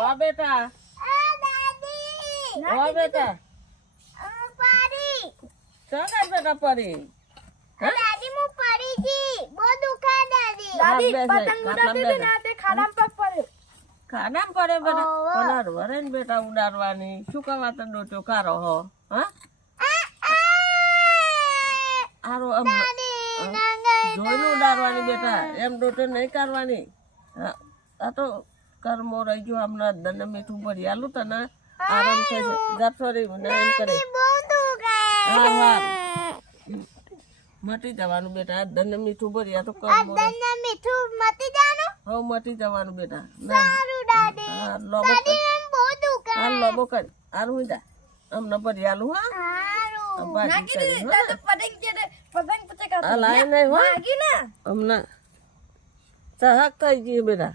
ઓ બેટા ઓ બેટા ચાલ બેટા પરી ખાડામાં પડે બેટા પલાર વરે ને બેટા ઉડાડવાની શું કવા તને ડોટો કારો હો હા આરો જોઈને ઉડાડવાની બેટા એમ ડોટો નહીં કરવાની આ તો કર્મો રહી ગયો હમણાં દને મીઠું ભરી આલું તને આરામ થશે જતો રહી ને એમ કરે હા હા મટી જવાનું બેટા દને મીઠું ભરી આ તો કર્મો હવ મટી જવાનું બેટા હા લોબો કર આરું હું જા અમને ભરી આલું હા બાકી કરી હા લાય નહીં હો હમણાં ચહક થઈ ગઈ બેટા